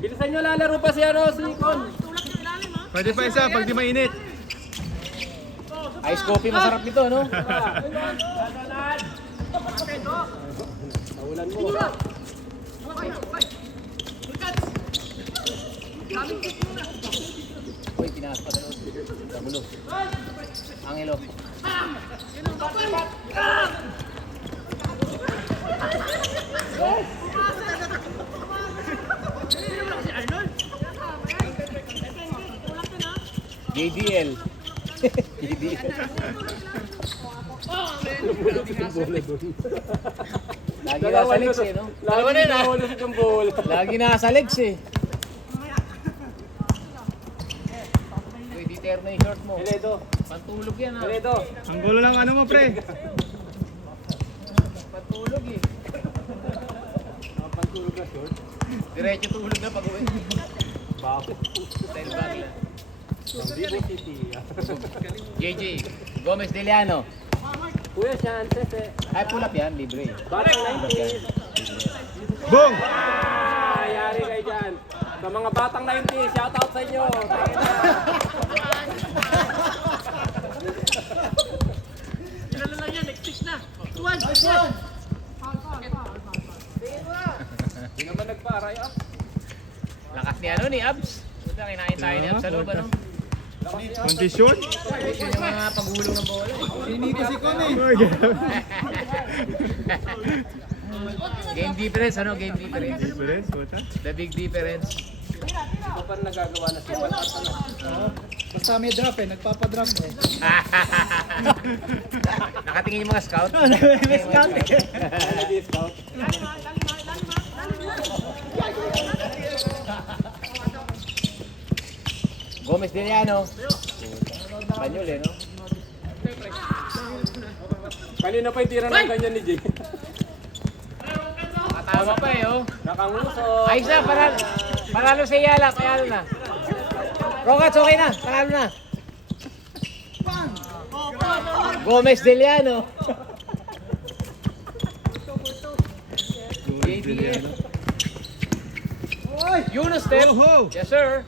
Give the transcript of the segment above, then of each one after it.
Bilisan nyo, lalaro pa si ano, si Con. Pwede pa isa pag di mainit. Ice coffee masarap nito, no? Naulan mo. Uy, tinaas pa tayo. Kabulo. Angelo. JDL. JDL. Lagi nasa legs eh, no? Lagi nasa legs eh. Uy, di terno yung short mo. Eledo. Pantulog yan ha. Eledo. Ang gulo lang ano mo, pre. Pantulog eh. Pantulog na short. Diretso tulog na pag-uwi. Bakit? Style back lang. Vivo City. JJ. Gomez Deliano. Kuya, chances eh. Ay, pull up yan. Libre. Batang 90s. Boom! Yari kayo dyan. Sa mga batang 90s, shoutout sa inyo. Kilala lang yan, next na. Tuwan! Hindi naman nagparay ah. Lakas ni ano ni Abs. Puta, kinain tayo ni Abs sa loob ano. Kondisyon? Ito yung mga paghulong ng bola eh. Sinito si Con eh. Game difference ano? Game difference. Difference, puta. The big difference. Ito pa nagagawa na si Pat. Basta may drop eh, nagpapadrop eh. Nakatingin yung mga scout. May scout eh. Discount. Gomez Deliano. Panyol eh no? Kanina pa yung tira ng ganyan ni Jay. Nakatawa pa eh oh. Nakanguso. Ayos na, panalo sa Yala, panalo na. Rogats, okay na, panalo na. Gomez Deliano. JDL. Yunus step. Oh, Yes sir.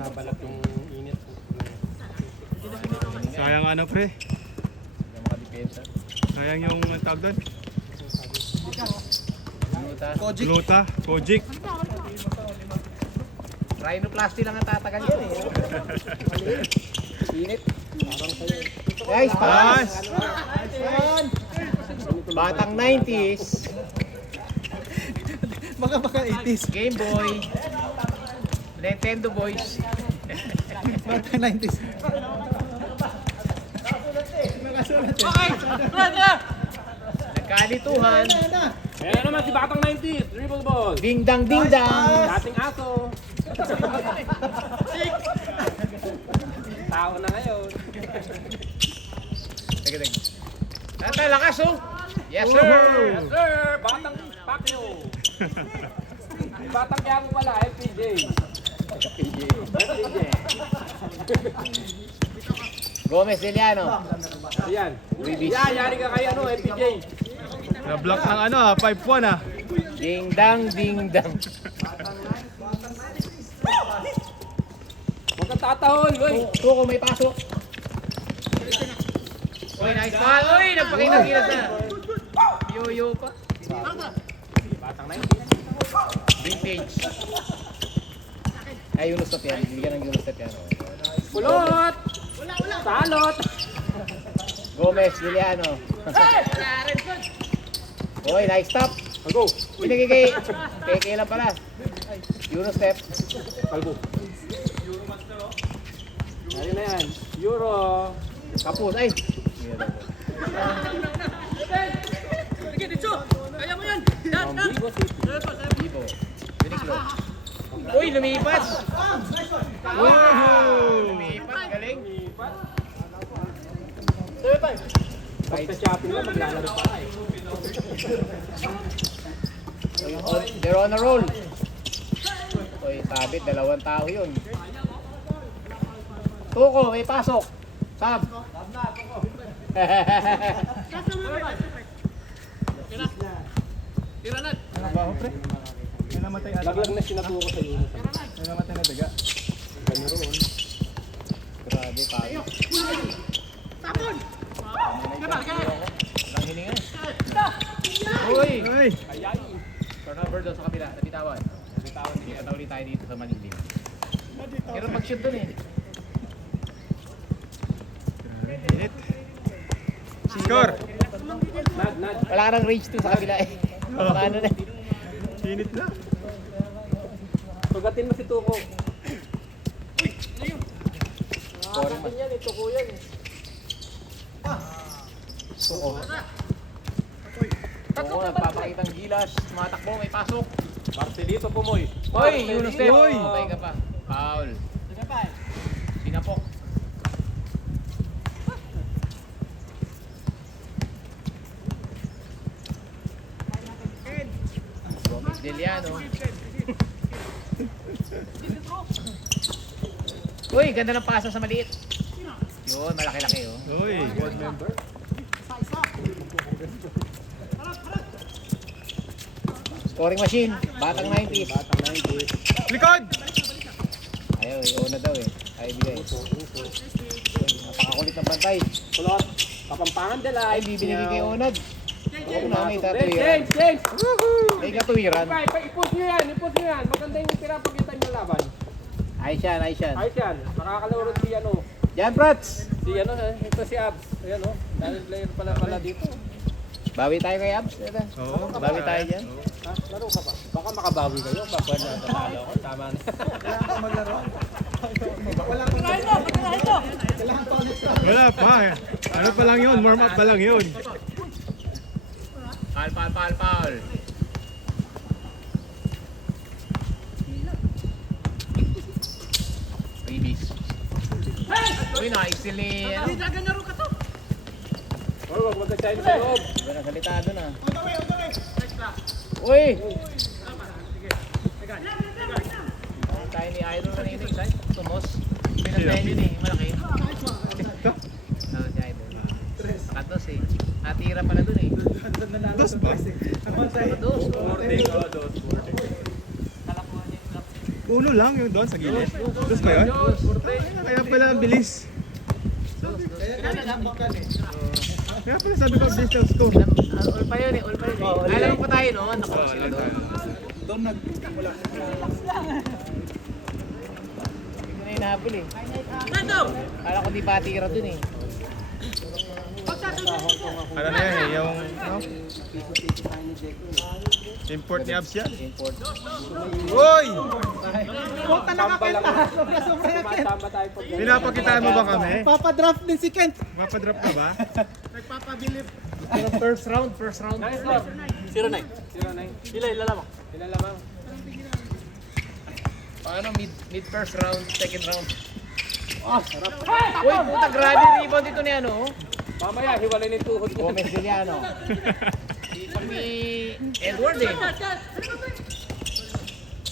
Nabalat yung init. sayang ano, pre. Yung mga depensa. Sayang yung tawag doon. Minuta. Glota, Kojic. Rhinoplasty lang ang tatagal yan eh. Init. Guys, pass. Batang 90s. Baka 80s. Game Boy. Nintendo Boys. Baka 90s. Nagkalituhan. Ayan na naman si Batang 90s. Dribble ball. Ding dang ding dang. Dating aso. Tao na ngayon. Teka, teka. Tatay, lakas oh. Yes sir. Yes sir! Batang Pacquiao. Batang Quiapo pala, FPJ. FPJ. Gomez Deliano. Ayan. Release. Yan, yari ka kay ano, FPJ. Na-block ng ano, 5-1 ah. Ding dang ding dang. Huwag kang tatahol, boy. Tuko, may pasok. Uy, nice ball. Uy, nagpakita-kita sa. Yo-yo pa. Batang 90s. Vintage. Ay, Yunus step yan. Bigyan ng Yunus step yan. Pulot! Salot! Gomez Deliano. Uy, nice stop. Algo! Pinagigay. Kaya lang pala. Yunus step. Algo! Ayun na yan. Euro! Kapus. Ay. Sige, dito! Kaya mo yan! Yan! Vivo City. Vivo. Uniqlo. Uy, lumipas. Wow! Lumipas. Galing. Basta shopping lang, maglalaro pa eh. They're on a roll. Uy, sabit. 2 tao yun. Tuko, may pasok. Sab. Tiranad. Ano ba ako, pre? May namatay ata. Laglag na sinatuko sa iyo. May namatay na daga. Ganyan roon. Grabe, pagod. Tapon. Ang hininga. Uy! Ay! Turnover doon sa kabila, nabitawan. Hindi ka ulit tayo dito sa Manila. Pero mag-shoot doon eh. Hit. Score! Nad. Wala ka ng range to sa kabila eh. Paano na? Sinit na. Pagatin mo si Tuko. Scoring mas. Yan, ito ko yan. Oo, nagpapakitang gilas. Tumatakbo, may pasok. Marcelito Pumoy. Hoy, Yunus Step. Hoy! Patay ka pa. Foul. Sinapok. Gomez Deliano. Uy, ganda ng pasa sa maliit. Yun, malaki-laki oh. Uy! Board member. Scoring machine. Batang 90s. Likod! Ayaw, una daw eh. Ayaw bigay. Napakakulit ng bantay. Kulot. Kapampangan dala. Ay, bibinigay kay Onad. Oo na, may James, tatuwiran. James! May katuwiran. Ipos nyo yan, ipos nyo yan. Maganda yung tira pagkita nyo laban. Ayos yan, ayos yan. Ayos yan. Nakakalurot si ano. Yan, Prats! Si ano, ito si Abs. Ayan o. Dahil player pala dito. Bawi tayo kay Abs. Ito. Oo. Bawi tayo dyan. Ha? Laro ka pa. Baka makabawi kayo. Baka na natalo ko. Tama na. Wala pa eh. Ano pa lang yun? Warm up pa lang yun. Foul. Freebies. Uy, na-excel ni... Ano? Gaganyaro ka to. Huwag magka-China sa loob. Iba na salita doon ah. Uy! Tayo ni Idol kanina isa. Tumos. Pinagtayan yun eh. Malaki. Oo, si Idol. Nakatos eh. Natira pala dun eh. Dos ba? Dos. Uno lang yung doon sa gilid. Dos ba yun? Kaya pala ang bilis. Kaya pala sabi ko bilis ng score. All pa yun eh. All pa yun eh. Alam mo pa tayo noon. Ako sila doon. Doon nagmula. Hindi ko na hinahabol eh. Nando. Kala ko di patira dun eh. Ano na yan eh, yung ano? Import ni Abs yan. Import. Uy! Puta nakakita. Sobra-sobra na Kent. Tama tayo pag Pinapakitaan mo ba kami? Papadraft din si Kent. Mapadrop ka ba? Pero first round. Nice love. 0-9. Ilan lamang? Ilan lamang? Paano mid first round, second round? Uy, puta grabe yung rebound dito ni ano. Mamaya, hiwalay ng tuhod ko. Gomez Deliano. Ipag ni Edward eh.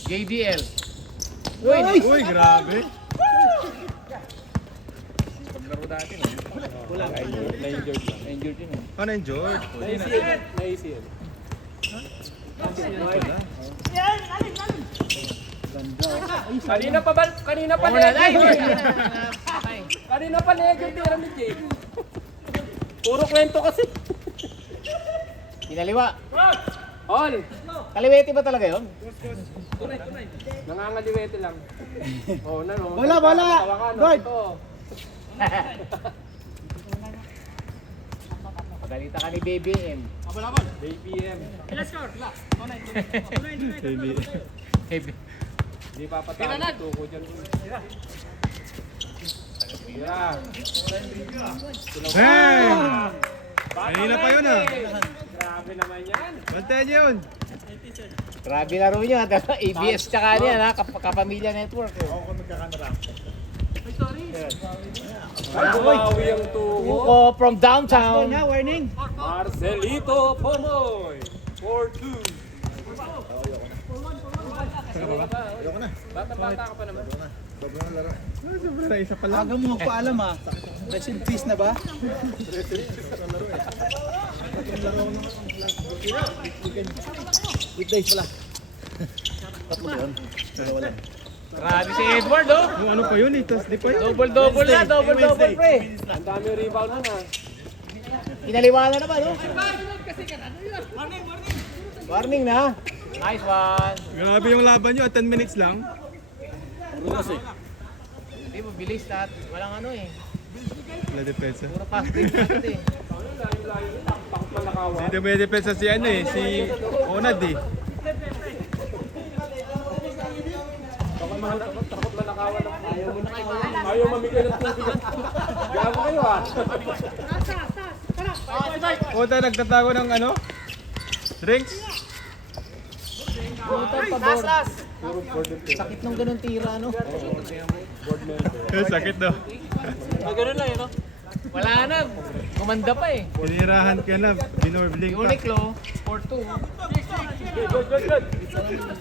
JDL. Uy, Uy, grabe. paglaro dati no. Wala. Na-injured yun eh. Ano yung George? Na-ACL. Kanina pa Ay, Kanina pa leg yung tira ni Jake. Puro kwento kasi. Pinaliwa. All. Kaliwete ba talaga yun? Nangangaliwete lang. Oh, no. Wala. Guard. Pagalita ka ni Baby M. Baby M. Ilan score? Baby. Baby. Hindi papatalo ito ko dyan. Yeah. Bang! Kanina pa yun ah. Grabe naman yan. Bantayan niyo yun. Grabe laro niya. ABS tsaka niya, Kapamilya Network. Ay, bumawi ang tuho. Yuko from downtown. Warning. Marcelito Pomoy. 4-2. Ayoko na. Bata ka pa naman. Sobrang na isa pa lang. Aga mo magpaalam ah. Rest in peace na ba? Grabe si Edward, oh. Yung ano pa yun eh, tas di pa yun. Double na, double, pre. Ang dami rebound na. Pinaliwala naman, oh. Warning na. Nice one. Grabe yung laban nyo at 10 minutes lang. Hindi mo bilis lahat. Walang ano eh. Wala depensa. Puro fast break natin eh. Hindi may depensa si ano eh, si Onad eh. Takot manakawan ng ayaw mamigay ng tubig. Gago kayo ah. Puta, nagtatago ng ano? Drinks? Last. Sakit nung ganun tira, no? Sakit daw. Wala na. Kumanda pa eh. Pinirahan ka na, binorblink ka. Uniqlo, 4-2.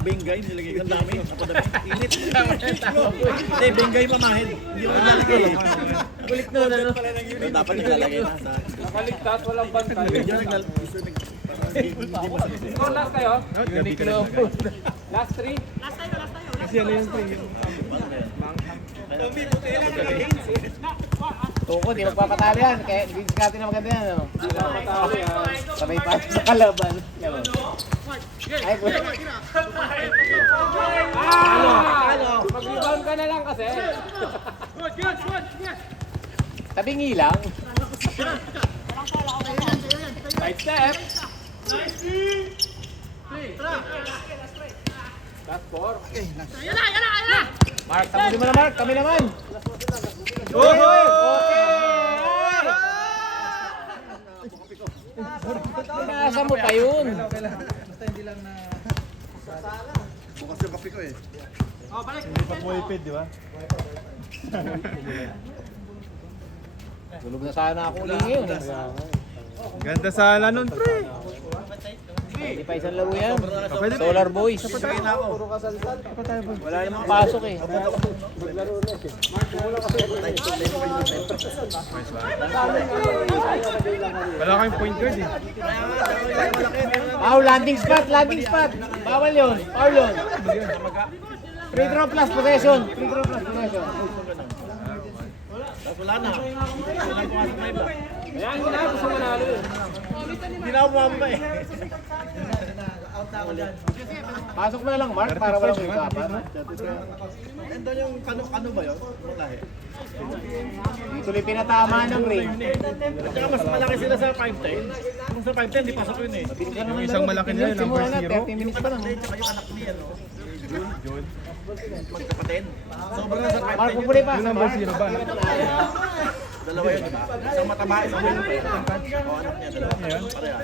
Bengay, nilagay kang dami. Init. Tama. Hindi, bengay mamahid. Hindi mo nalagay. Kulit nun, ano? Dapat nilalagay na sa... Nakaligtas, walang bantay. Score last kayo? No, gabi ka Uniqlo. na. Last 3? Kasi ano yun pa yun. Tuko, di magpapatalo yan. Kaya hindi natin na maganda yan, ano? Matali ah. Sabay pa sa kalaban. Ay, po. Mag-rebound ka na lang kasi. Tabing ilang. Side step. Last 4. Mark, tapusin mo na, Mark. Kami naman. Nasa mo pa yun. Bukas yung kape ko eh. Hindi pa puwipid, di ba? Tulog na sana ako uli ngayon. Ganda sana nun, pre. Hindi pa isang laro yan. Pwede na. Solar Boys. Sige na ako. Wala namang pasok eh. Wala kayong point guard eh. Landing spot, landing spot. Bawal yun, foul yun. Free throw plus possession. Free throw plus possession. Tapos wala na. Wala ko kasi may ba. Ayan ko na, gusto manalo eh. Hindi na ako mamba eh. Pasok mo na lang, Mark, para walang usapan. Ito yung kano ba yun? Ang lahi. Di tuloy pinatama ng ring. At saka mas malaki sila sa 5'10". Kung sa 5'10", di pasok yun eh. Yung isang malaki na yun, number 0. 30 minutes pa lang. Tsaka yung anak niya, no? June. Magkapatid. Sobrang na sa 5'10". Mark, pupuli pa. Yung number 0 ba? Dalawa yun, di ba? Isang mataba, isang malaki. O, anak niya, dalawa. Ayan. Pareha.